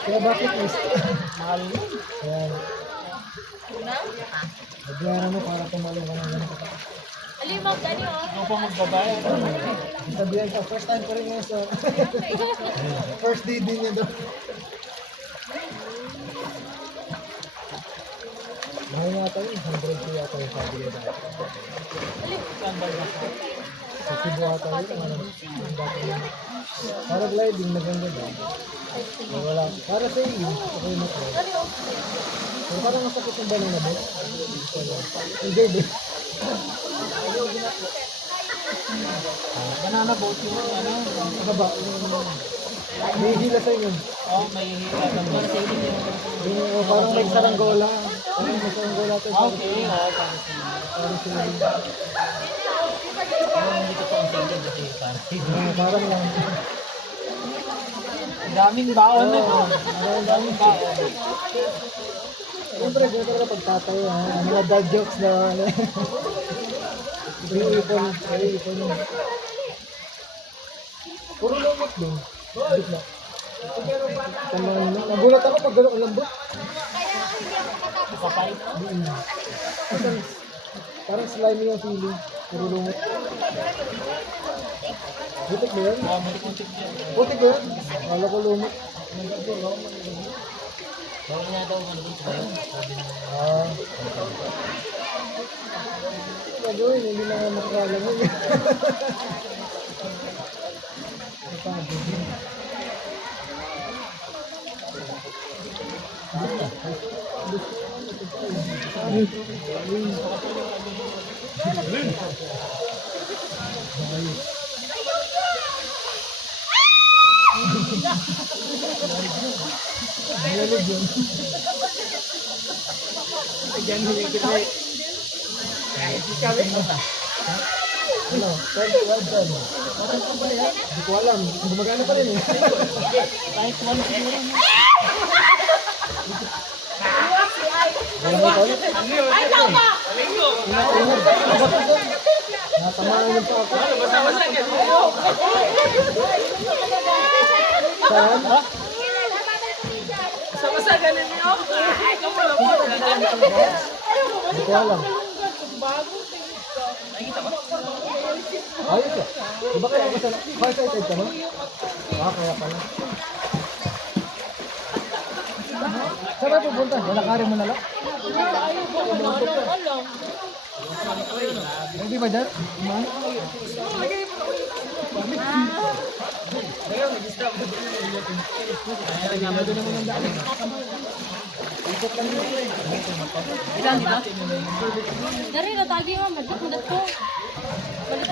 Kaya bakit is Mahal yun. yan. Nagyara mo para tumalong ka ng ganito. Alimang gani oh. Ano pa magbabayad? Sabihan ka, first time ko rin ngayon sa first day din niya daw. Mahal nga tayo, 100 ko yata yung sabi niya dati. Sa Cebu ata yun, ano, ang dati yun. Paragliding, maganda daw. Wala, para sa iyo, okay na to. Pero parang masakit yung balon na ba? Hindi, di. Banana boat yung ano. Baba, may hila sa inyo. Oh, may hihila. Yung parang may saranggola. Parang may saranggola ito. Okay, parang Parang sila din. hindi ko pa ang singin kasi parang. Parang lang. Ang daming baon na po. Ang daming baon. Siyempre, ganito ka pagtatayo ha. Mga dad jokes na ano. Ipon. Puro lambot doon. Bigla. Nagulat ako pag gano'n ang lambot. Kapay. Parang slimy yung feeling. Puro lumot. Butik ba yan? Matik-matik yan. Butik ba yan? Wala ko lumot. Bawal nga daw ano dun sa bayan. Sabi na. Gagawin, hindi na nga makakalangan. Malamig yun. Ano? Kahit wild dyan. Hindi ko alam. Gumagana pa rin eh. Kahit one siguro. Ay, tama! Natamaan yung pa ako. Basta-basta ka dito. Saan? Sama-sama ganun niyo. Ay, kamala po. Hindi ko alam. Ayos ah. Diba kaya ako sa far-sighted ka no? Kaya pala. Saan tayo pupunta? Lalakarin mo na lang? Hindi ba dyan? Man? Dari na tagi mo, madit ko. Balik